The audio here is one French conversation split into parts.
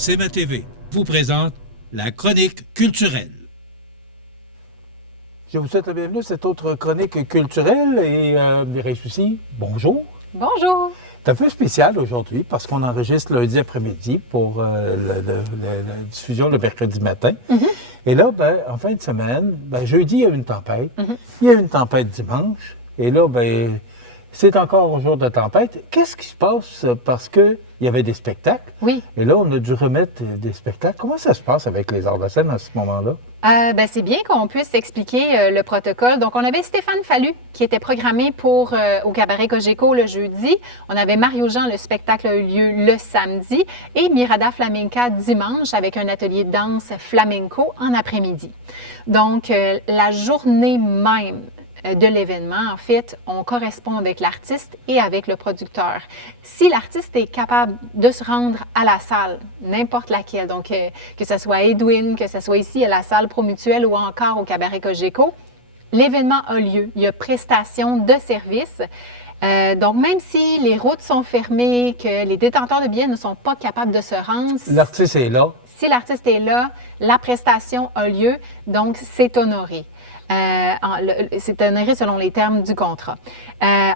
CMA-TV vous présente la chronique culturelle. Je vous souhaite la bienvenue à cette autre chronique culturelle et Mireille Soucy, bonjour. Bonjour. C'est un peu spécial aujourd'hui parce qu'on enregistre lundi après-midi pour la diffusion le mercredi matin. Mm-hmm. Et là, en fin de semaine, jeudi, il y a eu une tempête. Mm-hmm. Il y a eu une tempête dimanche. Et là, c'est encore un jour de tempête. Qu'est-ce qui se passe? Parce qu'il y avait des spectacles. Oui. Et là, on a dû remettre des spectacles. Comment ça se passe avec les arts de scène à ce moment-là? C'est bien qu'on puisse expliquer le protocole. Donc, on avait Stéphane Fallu qui était programmé au Cabaret Cogeco le jeudi. On avait Mario Jean, le spectacle a eu lieu le samedi. Et Mirada Flamenca dimanche avec un atelier de danse flamenco en après-midi. Donc, la journée même de l'événement, en fait, on correspond avec l'artiste et avec le producteur. Si l'artiste est capable de se rendre à la salle, n'importe laquelle, donc que ce soit Edwin, que ce soit ici à la salle Promutuelle ou encore au Cabaret Cogeco, l'événement a lieu. Il y a prestation de service. Donc, même si les routes sont fermées, que les détenteurs de billets ne sont pas capables de se rendre... L'artiste est là. Si l'artiste est là, la prestation a lieu, donc c'est honoré. C'est honoré selon les termes du contrat.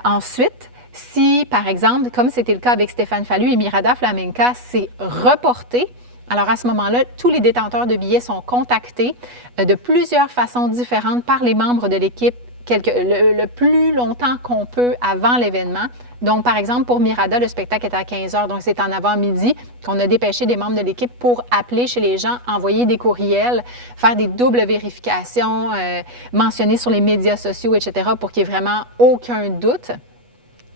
Ensuite, si, par exemple, comme c'était le cas avec Stéphane Fallu et Mirada Flamenca, c'est reporté, alors à ce moment-là, tous les détenteurs de billets sont contactés de plusieurs façons différentes par les membres de l'équipe le plus longtemps qu'on peut avant l'événement. Donc, par exemple, pour Mirada, le spectacle est à 15 h, donc c'est en avant-midi qu'on a dépêché des membres de l'équipe pour appeler chez les gens, envoyer des courriels, faire des doubles vérifications, mentionner sur les médias sociaux, etc., pour qu'il n'y ait vraiment aucun doute.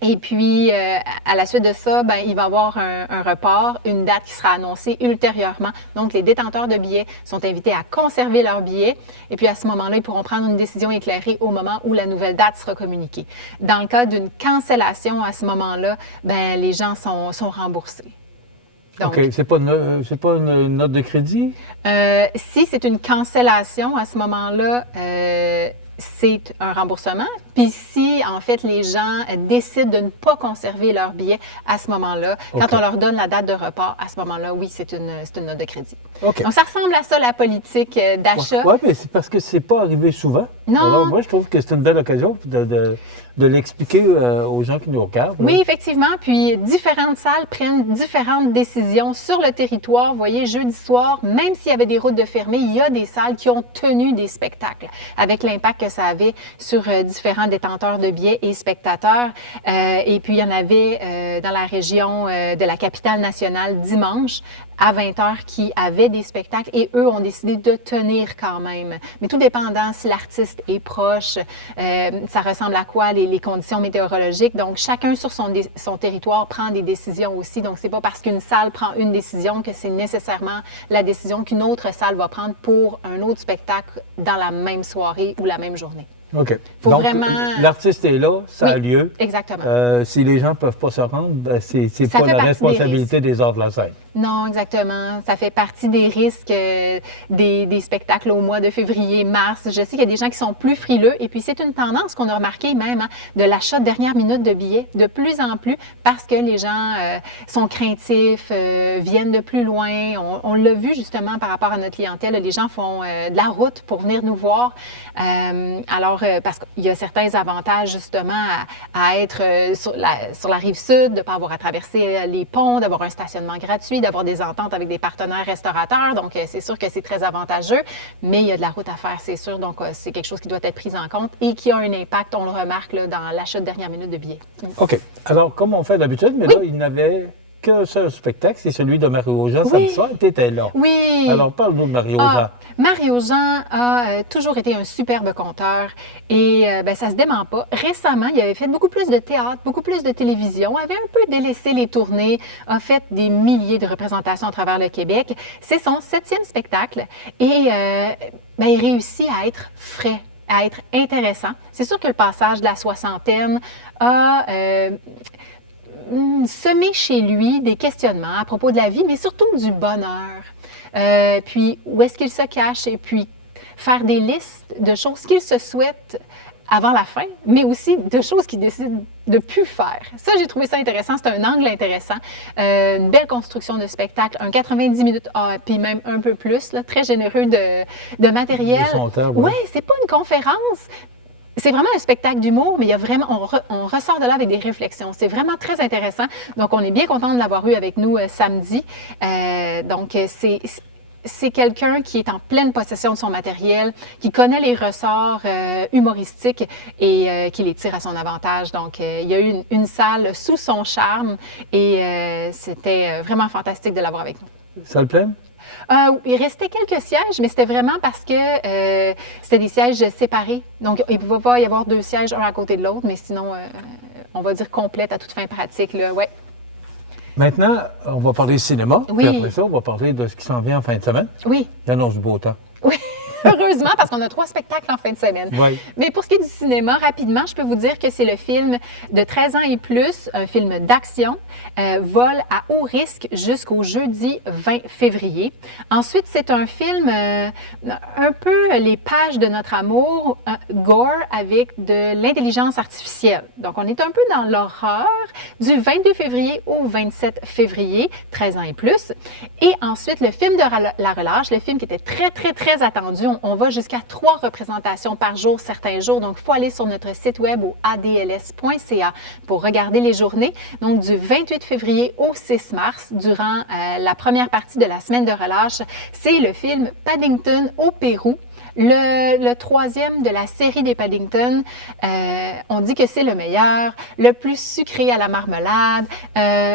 Et puis, à la suite de ça, il va y avoir un report, une date qui sera annoncée ultérieurement. Donc, les détenteurs de billets sont invités à conserver leurs billets. Et puis, à ce moment-là, ils pourront prendre une décision éclairée au moment où la nouvelle date sera communiquée. Dans le cas d'une cancellation, à ce moment-là, les gens sont remboursés. Donc, OK. C'est pas une note de crédit? Si c'est une cancellation, à ce moment-là, c'est un remboursement. Puis si, en fait, les gens décident de ne pas conserver leur billet à ce moment-là, quand on leur donne la date de report, à ce moment-là, oui, c'est une note de crédit. Okay. Donc, ça ressemble à ça, la politique d'achat. Oui, mais c'est parce que c'est pas arrivé souvent. Non. Alors, moi, je trouve que c'est une belle occasion de l'expliquer aux gens qui nous regardent. Oui, effectivement. Puis, différentes salles prennent différentes décisions sur le territoire. Vous voyez, jeudi soir, même s'il y avait des routes de fermées, il y a des salles qui ont tenu des spectacles avec l'impact que ça avait sur différents détenteurs de billets et spectateurs. Et puis, il y en avait dans la région de la capitale nationale dimanche à 20 h qui avaient des spectacles et eux ont décidé de tenir quand même. Mais tout dépendant si l'artiste est proche, ça ressemble à quoi les conditions météorologiques. Donc, chacun sur son territoire prend des décisions aussi. Donc, c'est pas parce qu'une salle prend une décision que c'est nécessairement la décision qu'une autre salle va prendre pour un autre spectacle dans la même soirée ou la même journée. OK. Faut donc, vraiment... l'artiste est là, ça a lieu. Exactement. Si les gens ne peuvent pas se rendre, c'est pas la responsabilité des arts de la scène. Non, exactement. Ça fait partie des risques des spectacles au mois de février, mars. Je sais qu'il y a des gens qui sont plus frileux. Et puis, c'est une tendance qu'on a remarquée même, de l'achat de dernière minute de billets, de plus en plus, parce que les gens sont craintifs, viennent de plus loin. On l'a vu justement par rapport à notre clientèle. Les gens font de la route pour venir nous voir. Parce qu'il y a certains avantages justement à être sur la rive sud, de ne pas avoir à traverser les ponts, d'avoir un stationnement gratuit, d'avoir des ententes avec des partenaires restaurateurs. Donc, c'est sûr que c'est très avantageux, mais il y a de la route à faire, c'est sûr. Donc, c'est quelque chose qui doit être pris en compte et qui a un impact, on le remarque, là, dans l'achat de dernière minute de billets. OK. Alors, comme on fait d'habitude, mais là, il n'avait qu'un seul spectacle, c'est celui de Mario Jean samedi soir. Tu étais là. Oui. Alors, parle-nous de Mario Jean. Mario Jean a toujours été un superbe conteur et ça se dément pas. Récemment, il avait fait beaucoup plus de théâtre, beaucoup plus de télévision, avait un peu délaissé les tournées, a fait des milliers de représentations à travers le Québec. C'est son 7e spectacle et il réussit à être frais, à être intéressant. C'est sûr que le passage de la soixantaine a semé chez lui des questionnements à propos de la vie, mais surtout du bonheur. Puis où est-ce qu'il se cache et puis faire des listes de choses qu'il se souhaite avant la fin, mais aussi de choses qu'il décide de plus faire. Ça, j'ai trouvé ça intéressant. C'est un angle intéressant. Une belle construction de spectacle, un 90 minutes, puis même un peu plus, là, très généreux de matériel. De son temps, oui, c'est pas une conférence. C'est vraiment un spectacle d'humour, mais il y a vraiment, on ressort de là avec des réflexions. C'est vraiment très intéressant. Donc, on est bien content de l'avoir eu avec nous samedi. Donc, c'est quelqu'un qui est en pleine possession de son matériel, qui connaît les ressorts humoristiques et qui les tire à son avantage. Donc, il y a eu une salle sous son charme et c'était vraiment fantastique de l'avoir avec nous. Salle pleine? Il restait quelques sièges, mais c'était vraiment parce que c'était des sièges séparés. Donc, il ne pouvait pas y avoir 2 sièges, un à côté de l'autre, mais sinon, on va dire complète à toute fin pratique. Là. Ouais. Maintenant, on va parler cinéma. Oui. Puis après ça, on va parler de ce qui s'en vient en fin de semaine. Oui. Il annonce du beau temps. Oui. Heureusement, parce qu'on a 3 spectacles en fin de semaine. Oui. Mais pour ce qui est du cinéma, rapidement, je peux vous dire que c'est le film de 13 ans et plus, un film d'action, Vol à haut risque jusqu'au jeudi 20 février. Ensuite, c'est un film un peu les pages de notre amour, gore, avec de l'intelligence artificielle. Donc, on est un peu dans l'horreur du 22 février au 27 février, 13 ans et plus. Et ensuite, le film de la relâche, le film qui était très, très, très attendu. On va jusqu'à 3 représentations par jour, certains jours. Donc, il faut aller sur notre site web au adls.ca pour regarder les journées. Donc, du 28 février au 6 mars, durant la première partie de la semaine de relâche, c'est le film Paddington au Pérou. Le 3e de la série des Paddington, on dit que c'est le meilleur, le plus sucré à la marmelade,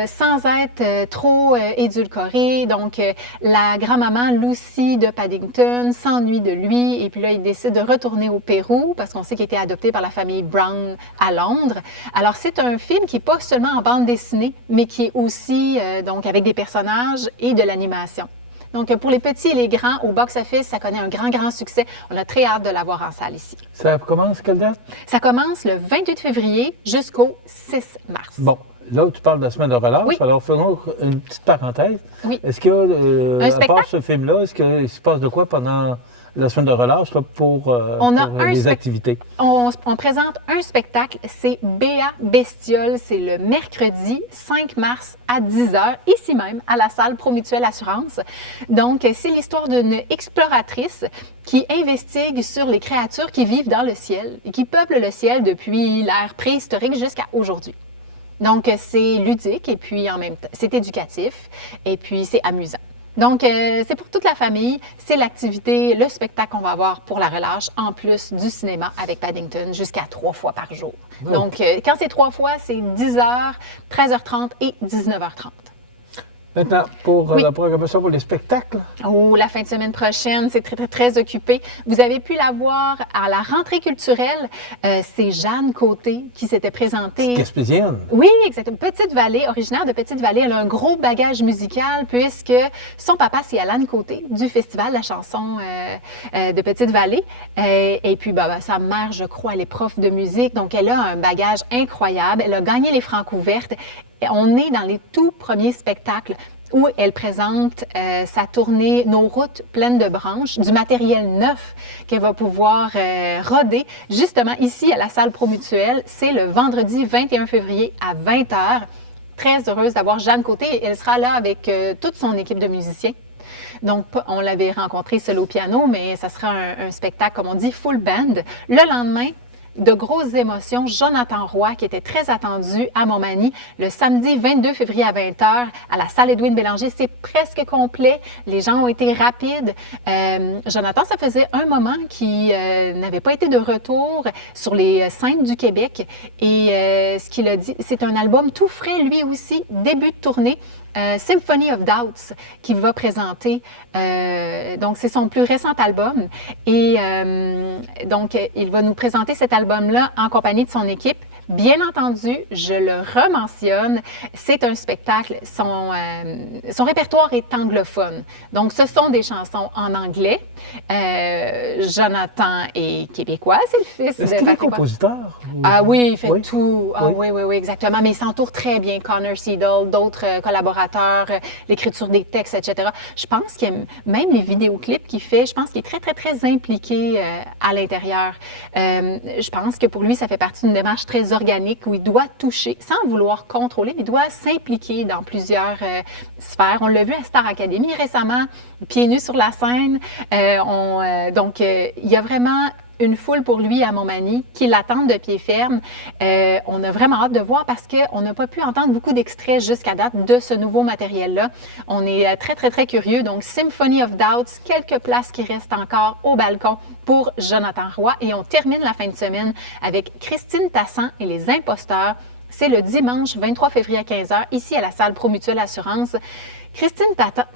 sans être trop édulcoré. Donc, la grand-maman Lucy de Paddington s'ennuie de lui et puis là, il décide de retourner au Pérou parce qu'on sait qu'il a été adopté par la famille Brown à Londres. Alors, c'est un film qui n'est pas seulement en bande dessinée, mais qui est aussi donc avec des personnages et de l'animation. Donc, pour les petits et les grands, au box-office, ça connaît un grand, grand succès. On a très hâte de l'avoir en salle ici. Ça commence quelle date? Ça commence le 28 février jusqu'au 6 mars. Bon, là où tu parles de la semaine de relâche, Oui. alors faisons une petite parenthèse. Oui. Est-ce qu'il y a, Un à spectacle? part ce film-là, est-ce qu'il se passe de quoi pendant la semaine de relâche là, pour les activités? On présente un spectacle, c'est Béa Bestiole. C'est le mercredi 5 mars à 10h, ici même, à la salle Promutuelle Assurance. Donc, c'est l'histoire d'une exploratrice qui investigue sur les créatures qui vivent dans le ciel et qui peuplent le ciel depuis l'ère préhistorique jusqu'à aujourd'hui. Donc, c'est ludique et puis en même temps, c'est éducatif et puis c'est amusant. Donc, c'est pour toute la famille, c'est l'activité, le spectacle qu'on va avoir pour la relâche, en plus du cinéma avec Paddington, jusqu'à 3 fois par jour. Oh. Donc, quand c'est 3 fois, c'est 10h, 13h30 et 19h30. Maintenant, pour Oui. la programmation pour les spectacles, Oh, la fin de semaine prochaine, c'est très, très, très occupé. Vous avez pu la voir à la rentrée culturelle. C'est Jeanne Côté qui s'était présentée. Gaspésienne. Oui, exactement. Petite-Vallée, originaire de Petite-Vallée. Elle a un gros bagage musical puisque son papa, c'est Alan Côté du Festival de la chanson de Petite-Vallée. Et puis, sa mère, je crois, elle est prof de musique. Donc, elle a un bagage incroyable. Elle a gagné les Francs ouvertes. On est dans les tout premiers spectacles où elle présente sa tournée Nos routes pleines de branches, du matériel neuf qu'elle va pouvoir roder justement ici à la salle Promutuelle. C'est le vendredi 21 février à 20h. Très heureuse d'avoir Jeanne Côté. Elle sera là avec toute son équipe de musiciens. Donc, on l'avait rencontré seul au piano, mais ça sera un spectacle, comme on dit, full band. Le lendemain, de grosses émotions, Jonathan Roy, qui était très attendu à Montmagny, le samedi 22 février à 20h, à la salle Edwin Bélanger. C'est presque complet. Les gens ont été rapides. Jonathan, ça faisait un moment qu'il n'avait pas été de retour sur les scènes du Québec. Et ce qu'il a dit, c'est un album tout frais, lui aussi, début de tournée. Symphony of Doubts qui va présenter. Donc, c'est son plus récent album. Et donc, il va nous présenter cet album-là en compagnie de son équipe. Bien entendu, je le rementionne, c'est un spectacle, son répertoire est anglophone. Donc, ce sont des chansons en anglais. Jonathan est québécois, c'est le fils de Est-ce qu'il est Patrick Bois. compositeur? Ah oui, il fait Oui. tout. Ah oui, exactement. Mais il s'entoure très bien. Connor Seidel, d'autres collaborateurs, l'écriture des textes, etc. Je pense que même les vidéoclips qu'il fait, je pense qu'il est très, très, très impliqué à l'intérieur. Je pense que pour lui, ça fait partie d'une démarche très organique où il doit toucher, sans vouloir contrôler, il doit s'impliquer dans plusieurs sphères. On l'a vu à Star Academy récemment, pieds nus sur la scène. Donc, il y a vraiment une foule pour lui à Montmagny qui l'attendent de pied ferme. On a vraiment hâte de voir parce qu'on n'a pas pu entendre beaucoup d'extraits jusqu'à date de ce nouveau matériel-là. On est très, très, très curieux. Donc, Symphony of Doubts, quelques places qui restent encore au balcon pour Jonathan Roy. Et on termine la fin de semaine avec Christine Tassan et les Imposteurs. C'est le dimanche 23 février à 15h, ici à la salle Promutuelle Assurance. Christine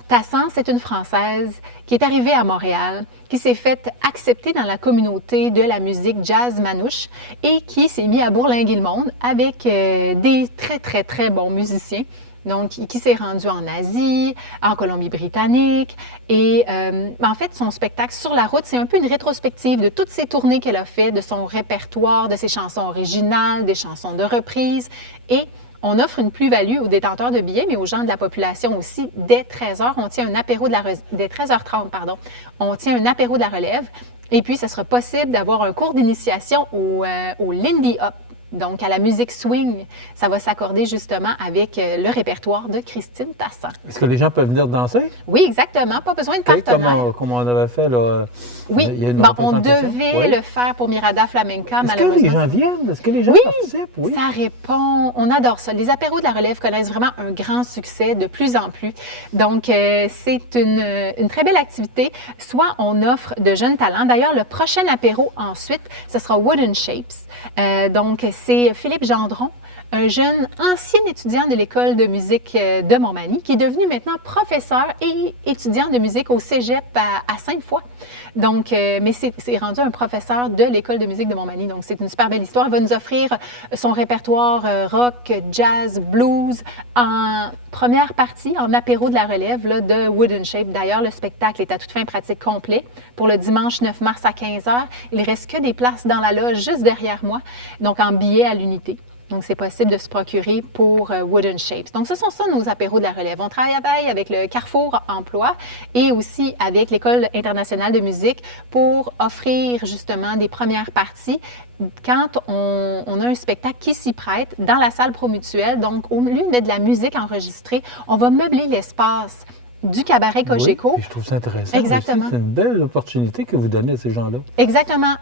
Tassan, c'est une Française qui est arrivée à Montréal, qui s'est faite accepter dans la communauté de la musique jazz manouche et qui s'est mis à bourlinguer le monde avec des très, très, très bons musiciens. Donc, qui s'est rendu en Asie, en Colombie-Britannique. Et en fait, son spectacle Sur la route, c'est un peu une rétrospective de toutes ces tournées qu'elle a faites, de son répertoire, de ses chansons originales, des chansons de reprise. Et on offre une plus-value aux détenteurs de billets, mais aux gens de la population aussi. Dès 13h, on tient un apéro dès 13h30, pardon, on tient un apéro de la relève. Et puis, ce sera possible d'avoir un cours d'initiation au Lindy Hop. Donc, à la musique swing, ça va s'accorder justement avec le répertoire de Christine Tassan. Est-ce que les gens peuvent venir danser? Oui, exactement. Pas besoin de partenaire. Comme on avait fait, là. Oui, il y a une on représentation. devait le faire pour Mirada Flamenca, Est-ce que malheureusement. les gens viennent? Est-ce que les gens Oui, participent? Oui, ça répond. On adore ça. Les apéros de la relève connaissent vraiment un grand succès de plus en plus. Donc, c'est une très belle activité. Soit on offre de jeunes talents. D'ailleurs, le prochain apéro ensuite, ce sera Wooden Shapes. Donc, c'est Philippe Gendron, un jeune ancien étudiant de l'école de musique de Montmagny, qui est devenu maintenant professeur et étudiant de musique au cégep à Sainte-Foy. Donc, mais c'est rendu un professeur de l'école de musique de Montmagny. Donc, c'est une super belle histoire. Il va nous offrir son répertoire rock, jazz, blues en première partie, en apéro de la relève là, de Wooden Shape. D'ailleurs, le spectacle est à toute fin pratique complet pour le dimanche 9 mars à 15h. Il ne reste que des places dans la loge juste derrière moi, donc en billets à l'unité. Donc, c'est possible de se procurer pour Wooden Shapes. Donc, ce sont ça nos apéros de la relève. On travaille avec le Carrefour Emploi et aussi avec l'École internationale de musique pour offrir justement des premières parties quand on a un spectacle qui s'y prête dans la salle Promutuelle. Donc, au lieu de mettre de la musique enregistrée, on va meubler l'espace du cabaret Cogeco. Oui, je trouve ça intéressant. Exactement. C'est une belle opportunité que vous donnez à ces gens-là. Exactement.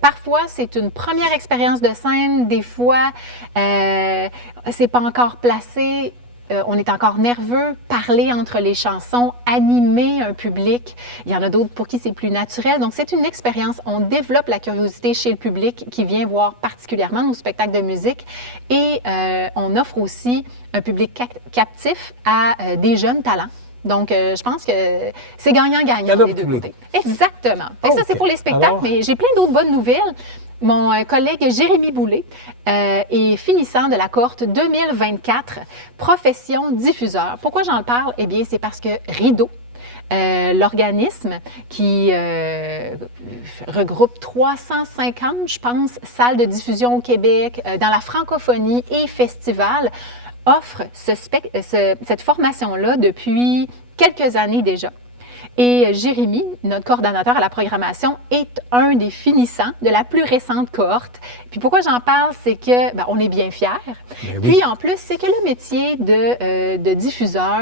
Parfois, c'est une première expérience de scène. Des fois, c'est pas encore placé. On est encore nerveux. Parler entre les chansons, animer un public. Il y en a d'autres pour qui c'est plus naturel. Donc, c'est une expérience. On développe la curiosité chez le public qui vient voir particulièrement nos spectacles de musique. Et on offre aussi un public captif à des jeunes talents. Donc, je pense que c'est gagnant-gagnant des deux côtés. Exactement. Et ça, c'est pour les spectacles, alors... mais j'ai plein d'autres bonnes nouvelles. Mon collègue Jérémy Boulay est finissant de la cohorte 2024, profession diffuseur. Pourquoi j'en parle? Eh bien, c'est parce que Rideau, l'organisme qui regroupe 350, je pense, salles de diffusion au Québec, dans la francophonie et festivals, offre cette formation-là depuis quelques années déjà. Et Jérémy, notre coordonnateur à la programmation, est un des finissants de la plus récente cohorte. Puis pourquoi j'en parle, c'est que on est bien fiers. Oui. Puis en plus, c'est que le métier de diffuseur,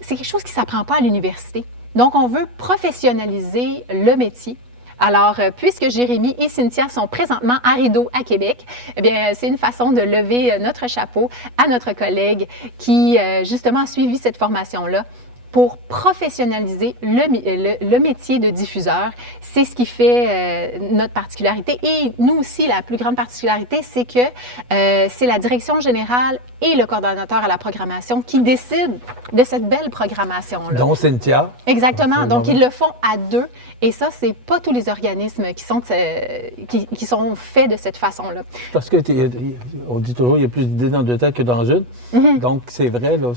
c'est quelque chose qui ne s'apprend pas à l'université. Donc, on veut professionnaliser le métier. Alors, puisque Jérémy et Cynthia sont présentement à Rideau, à Québec, eh bien, c'est une façon de lever notre chapeau à notre collègue qui, justement, a suivi cette formation-là pour professionnaliser le métier de diffuseur. C'est ce qui fait notre particularité. Et nous aussi, la plus grande particularité, c'est que c'est la direction générale et le coordonnateur à la programmation qui décident de cette belle programmation-là. Donc, Cynthia. Exactement. Donc, ils le font à deux. Et ça, c'est pas tous les organismes qui sont faits de cette façon-là. Parce que on dit toujours il y a plus d'idées dans deux têtes que dans une. Donc, c'est vrai, là,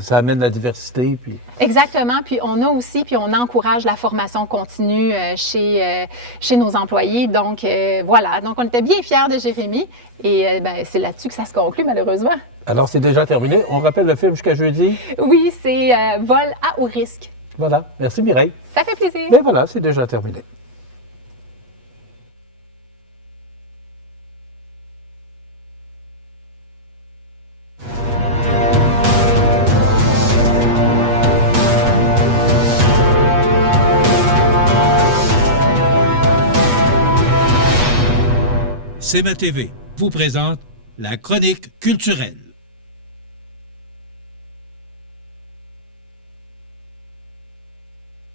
ça amène la diversité. Puis... Exactement. Puis, on encourage la formation continue chez nos employés. Donc, voilà. Donc, on était bien fiers de Jérémy. Et c'est là-dessus que ça se conclut, malheureusement. Alors, c'est déjà terminé. On rappelle le film jusqu'à jeudi? Oui, c'est Vol à haut risque. Voilà. Merci, Mireille. Ça fait plaisir. Mais voilà, c'est déjà terminé. CMA TV vous présente la chronique culturelle.